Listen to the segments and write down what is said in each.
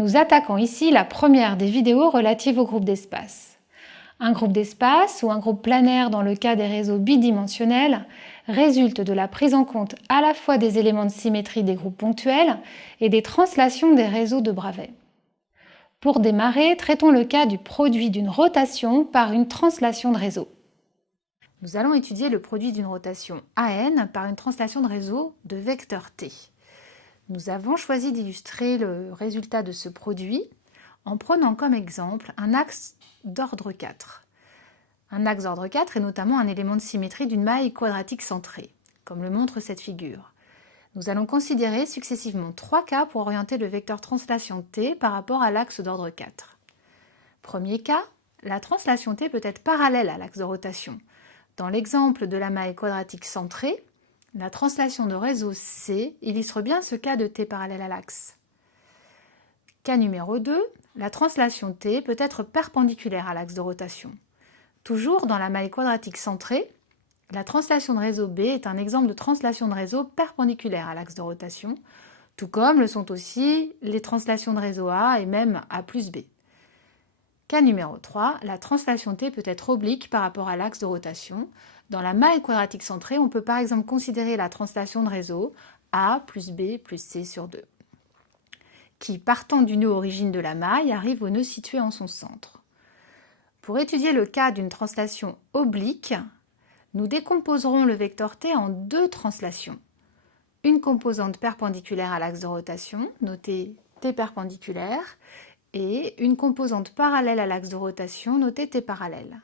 Nous attaquons ici la première des vidéos relatives au groupe d'espace. Un groupe d'espace ou un groupe planaire dans le cas des réseaux bidimensionnels résulte de la prise en compte à la fois des éléments de symétrie des groupes ponctuels et des translations des réseaux de Bravais. Pour démarrer, traitons le cas du produit d'une rotation par une translation de réseau. Nous allons étudier le produit d'une rotation AN par une translation de réseau de vecteur T. Nous avons choisi d'illustrer le résultat de ce produit en prenant comme exemple un axe d'ordre 4. Un axe d'ordre 4 est notamment un élément de symétrie d'une maille quadratique centrée, comme le montre cette figure. Nous allons considérer successivement 3 cas pour orienter le vecteur translation T par rapport à l'axe d'ordre 4. Premier cas, la translation T peut être parallèle à l'axe de rotation. Dans l'exemple de la maille quadratique centrée, la translation de réseau C illustre bien ce cas de T parallèle à l'axe. Cas numéro 2, la translation T peut être perpendiculaire à l'axe de rotation. Toujours dans la maille quadratique centrée, la translation de réseau B est un exemple de translation de réseau perpendiculaire à l'axe de rotation, tout comme le sont aussi les translations de réseau A et même A plus B. Cas numéro 3, la translation T peut être oblique par rapport à l'axe de rotation. Dans la maille quadratique centrée, on peut par exemple considérer la translation de réseau A plus B plus C sur 2, qui, partant du nœud origine de la maille, arrive au nœud situé en son centre. Pour étudier le cas d'une translation oblique, nous décomposerons le vecteur T en 2 translations. Une composante perpendiculaire à l'axe de rotation, notée T perpendiculaire, et une composante parallèle à l'axe de rotation, notée T parallèle.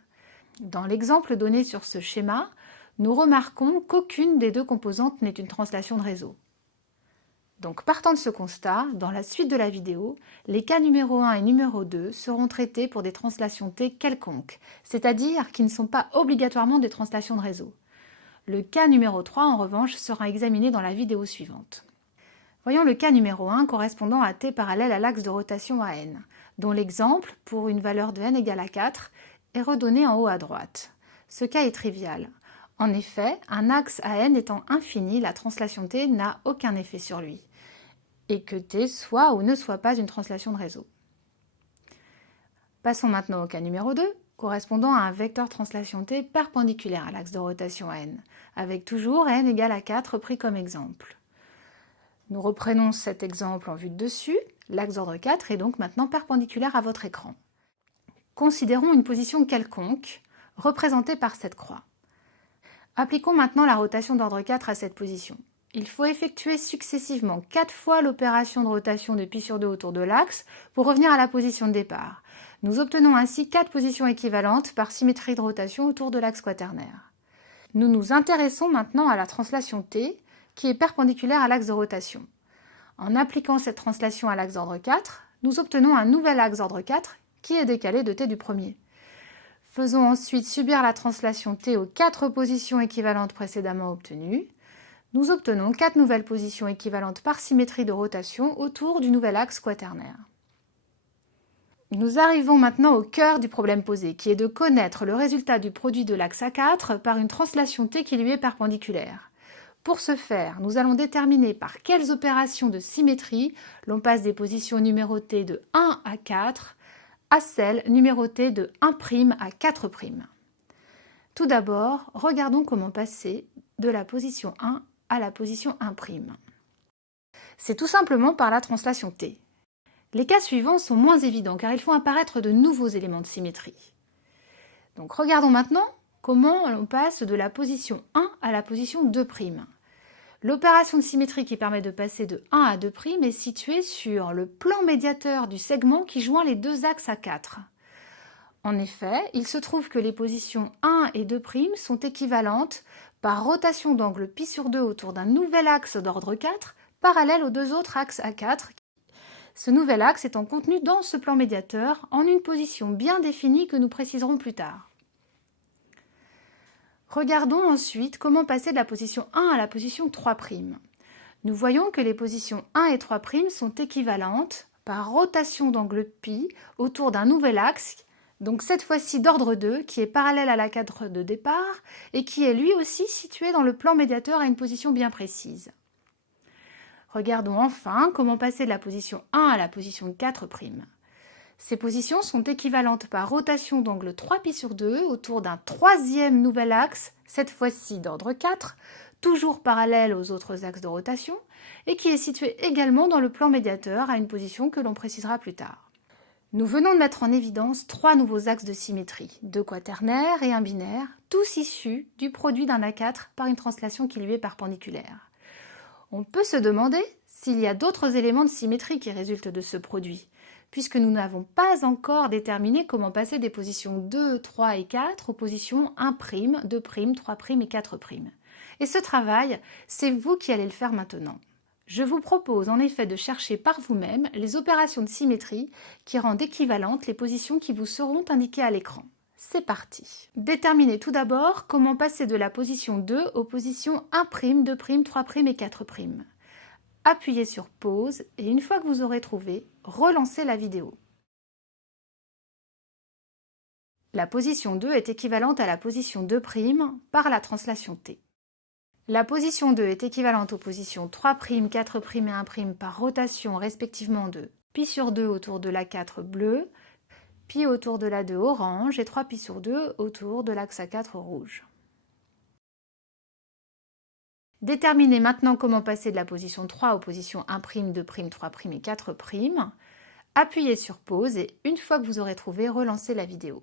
Dans l'exemple donné sur ce schéma, nous remarquons qu'aucune des 2 composantes n'est une translation de réseau. Donc partant de ce constat, dans la suite de la vidéo, les cas numéro 1 et numéro 2 seront traités pour des translations T quelconques, c'est-à-dire qui ne sont pas obligatoirement des translations de réseau. Le cas numéro 3, en revanche, sera examiné dans la vidéo suivante. Voyons le cas numéro 1 correspondant à T parallèle à l'axe de rotation AN, dont l'exemple, pour une valeur de n égale à 4, est redonné en haut à droite. Ce cas est trivial. En effet, un axe AN étant infini, la translation T n'a aucun effet sur lui, et que T soit ou ne soit pas une translation de réseau. Passons maintenant au cas numéro 2, correspondant à un vecteur translation T perpendiculaire à l'axe de rotation AN, avec toujours n égale à 4 pris comme exemple. Nous reprenons cet exemple en vue de dessus. L'axe d'ordre 4 est donc maintenant perpendiculaire à votre écran. Considérons une position quelconque, représentée par cette croix. Appliquons maintenant la rotation d'ordre 4 à cette position. Il faut effectuer successivement 4 fois l'opération de rotation de π sur 2 autour de l'axe pour revenir à la position de départ. Nous obtenons ainsi 4 positions équivalentes par symétrie de rotation autour de l'axe quaternaire. Nous nous intéressons maintenant à la translation T, qui est perpendiculaire à l'axe de rotation. En appliquant cette translation à l'axe d'ordre 4, nous obtenons un nouvel axe d'ordre 4 qui est décalé de T du premier. Faisons ensuite subir la translation T aux 4 positions équivalentes précédemment obtenues. Nous obtenons 4 nouvelles positions équivalentes par symétrie de rotation autour du nouvel axe quaternaire. Nous arrivons maintenant au cœur du problème posé, qui est de connaître le résultat du produit de l'axe A4 par une translation T qui lui est perpendiculaire. Pour ce faire, nous allons déterminer par quelles opérations de symétrie l'on passe des positions numérotées de 1 à 4 à celles numérotées de 1' à 4'. Tout d'abord, regardons comment passer de la position 1 à la position 1'. C'est tout simplement par la translation T. Les cas suivants sont moins évidents car ils font apparaître de nouveaux éléments de symétrie. Donc regardons maintenant comment on passe de la position 1 à la position 2'. L'opération de symétrie qui permet de passer de 1 à 2' est située sur le plan médiateur du segment qui joint les 2 axes A4. En effet, il se trouve que les positions 1 et 2' sont équivalentes par rotation d'angle π sur 2 autour d'un nouvel axe d'ordre 4 parallèle aux 2 autres axes A4. Ce nouvel axe étant contenu dans ce plan médiateur en une position bien définie que nous préciserons plus tard. Regardons ensuite comment passer de la position 1 à la position 3'. Nous voyons que les positions 1 et 3' sont équivalentes par rotation d'angle π autour d'un nouvel axe, donc cette fois-ci d'ordre 2, qui est parallèle à la 4 de départ et qui est lui aussi situé dans le plan médiateur à une position bien précise. Regardons enfin comment passer de la position 1 à la position 4'. Ces positions sont équivalentes par rotation d'angle 3π/2 autour d'un troisième nouvel axe, cette fois-ci d'ordre 4, toujours parallèle aux autres axes de rotation, et qui est situé également dans le plan médiateur à une position que l'on précisera plus tard. Nous venons de mettre en évidence 3 nouveaux axes de symétrie, 2 quaternaires et un binaire, tous issus du produit d'un A4 par une translation qui lui est perpendiculaire. On peut se demander s'il y a d'autres éléments de symétrie qui résultent de ce produit, puisque nous n'avons pas encore déterminé comment passer des positions 2, 3 et 4 aux positions 1', 2', 3' et 4'. Et ce travail, c'est vous qui allez le faire maintenant. Je vous propose en effet de chercher par vous-même les opérations de symétrie qui rendent équivalentes les positions qui vous seront indiquées à l'écran. C'est parti. Déterminez tout d'abord comment passer de la position 2 aux positions 1', 2', 3' et 4'. Appuyez sur pause et une fois que vous aurez trouvé, relancez la vidéo. La position 2 est équivalente à la position 2' par la translation T. La position 2 est équivalente aux positions 3', 4' et 1' par rotation respectivement de π/2 autour de l'A4 bleu, π autour de l'A2 orange et 3π/2 autour de l'axe A4 rouge. Déterminez maintenant comment passer de la position 3 aux positions 1', 2', 3' et 4'. Appuyez sur pause et une fois que vous aurez trouvé, relancez la vidéo.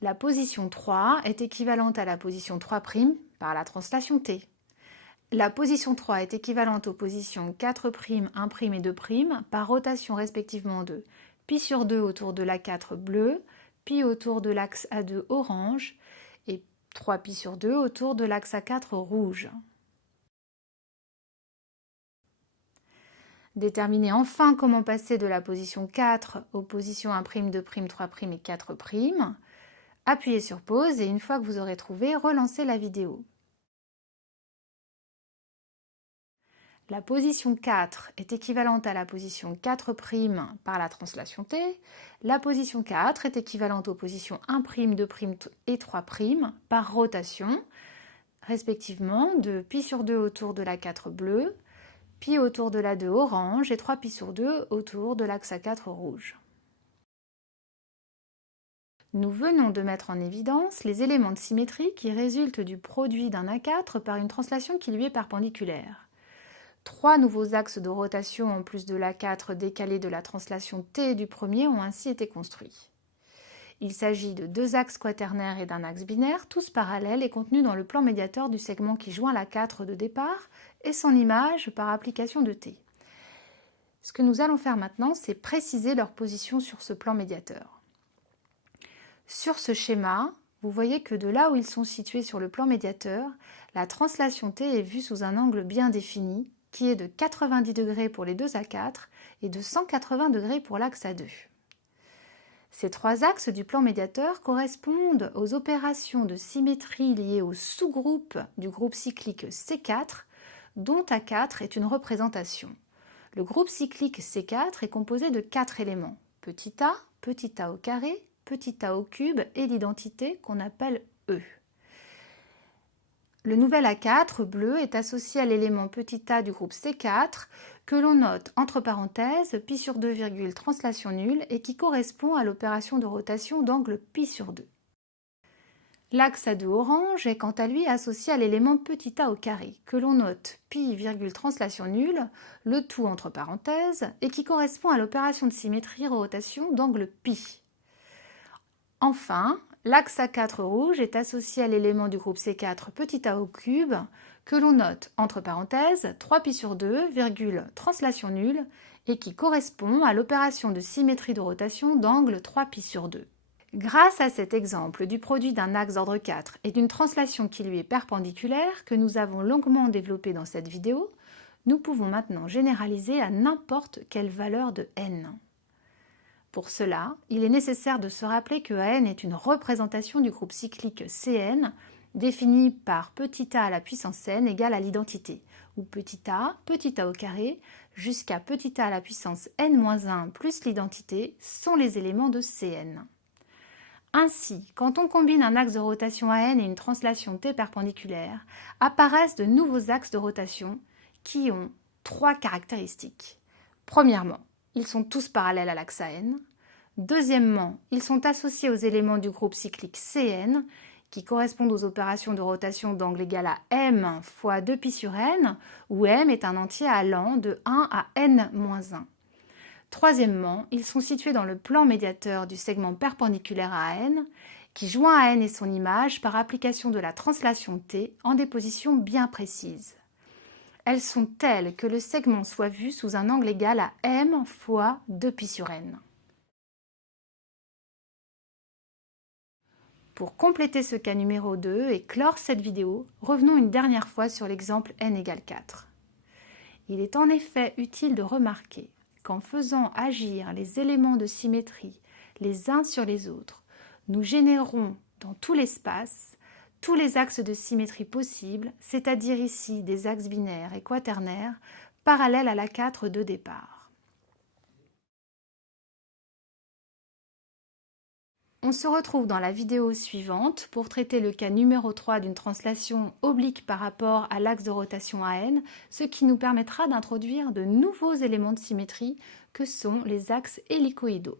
La position 3 est équivalente à la position 3' par la translation T. La position 3 est équivalente aux positions 4', 1' et 2' par rotation respectivement de π/2 autour de l'A4 bleu, π autour de l'axe A2 orange et 3π/2 autour de l'axe A4 rouge. Déterminez enfin comment passer de la position 4 aux positions 1', 2', 3' et 4'. Appuyez sur pause et une fois que vous aurez trouvé, relancez la vidéo. La position 4 est équivalente à la position 4' par la translation T. La position 4 est équivalente aux positions 1', 2' et 3' par rotation, respectivement de π/2 autour de l'A4 bleu, π autour de l'A2 orange et 3π/2 autour de l'axe A4 rouge. Nous venons de mettre en évidence les éléments de symétrie qui résultent du produit d'un A4 par une translation qui lui est perpendiculaire. 3 nouveaux axes de rotation en plus de l'A4 décalé de la translation T du premier ont ainsi été construits. Il s'agit de 2 axes quaternaires et d'un axe binaire, tous parallèles et contenus dans le plan médiateur du segment qui joint l'A4 de départ et son image par application de T. Ce que nous allons faire maintenant, c'est préciser leur position sur ce plan médiateur. Sur ce schéma, vous voyez que de là où ils sont situés sur le plan médiateur, la translation T est vue sous un angle bien défini, qui est de 90 degrés pour les 2 A4 et de 180 degrés pour l'axe A2. Ces 3 axes du plan médiateur correspondent aux opérations de symétrie liées au sous-groupe du groupe cyclique C4, dont A4 est une représentation. Le groupe cyclique C4 est composé de 4 éléments, petit a au carré, petit a au cube et l'identité qu'on appelle E. Le nouvel A4 bleu est associé à l'élément petit a du groupe C4 que l'on note entre parenthèses π/2, translation nulle et qui correspond à l'opération de rotation d'angle π/2. L'axe A2 orange est quant à lui associé à l'élément petit a au carré que l'on note π, translation nulle, le tout entre parenthèses et qui correspond à l'opération de symétrie rotation d'angle π. Enfin, l'axe A4 rouge est associé à l'élément du groupe C4 petit a au cube que l'on note entre parenthèses 3π/2, translation nulle et qui correspond à l'opération de symétrie de rotation d'angle 3π/2. Grâce à cet exemple du produit d'un axe d'ordre 4 et d'une translation qui lui est perpendiculaire que nous avons longuement développé dans cette vidéo, nous pouvons maintenant généraliser à n'importe quelle valeur de n. Pour cela, il est nécessaire de se rappeler que An est une représentation du groupe cyclique Cn définie par petit a à la puissance n égale à l'identité, où petit a au carré, jusqu'à petit a à la puissance n-1 plus l'identité sont les éléments de Cn. Ainsi, quand on combine un axe de rotation AN et une translation T perpendiculaire, apparaissent de nouveaux axes de rotation qui ont 3 caractéristiques. Premièrement, ils sont tous parallèles à l'axe AN. Deuxièmement, ils sont associés aux éléments du groupe cyclique CN, qui correspondent aux opérations de rotation d'angle égal à m fois 2π sur n, où m est un entier allant de 1 à n-1. Troisièmement, ils sont situés dans le plan médiateur du segment perpendiculaire à n, qui joint à n et son image par application de la translation T en des positions bien précises. Elles sont telles que le segment soit vu sous un angle égal à m fois 2π sur n. Pour compléter ce cas numéro 2 et clore cette vidéo, revenons une dernière fois sur l'exemple n égale 4. Il est en effet utile de remarquer qu'en faisant agir les éléments de symétrie les uns sur les autres, nous générons dans tout l'espace tous les axes de symétrie possibles, c'est-à-dire ici des axes binaires et quaternaires parallèles à la 4 de départ. On se retrouve dans la vidéo suivante pour traiter le cas numéro 3 d'une translation oblique par rapport à l'axe de rotation AN, ce qui nous permettra d'introduire de nouveaux éléments de symétrie que sont les axes hélicoïdaux.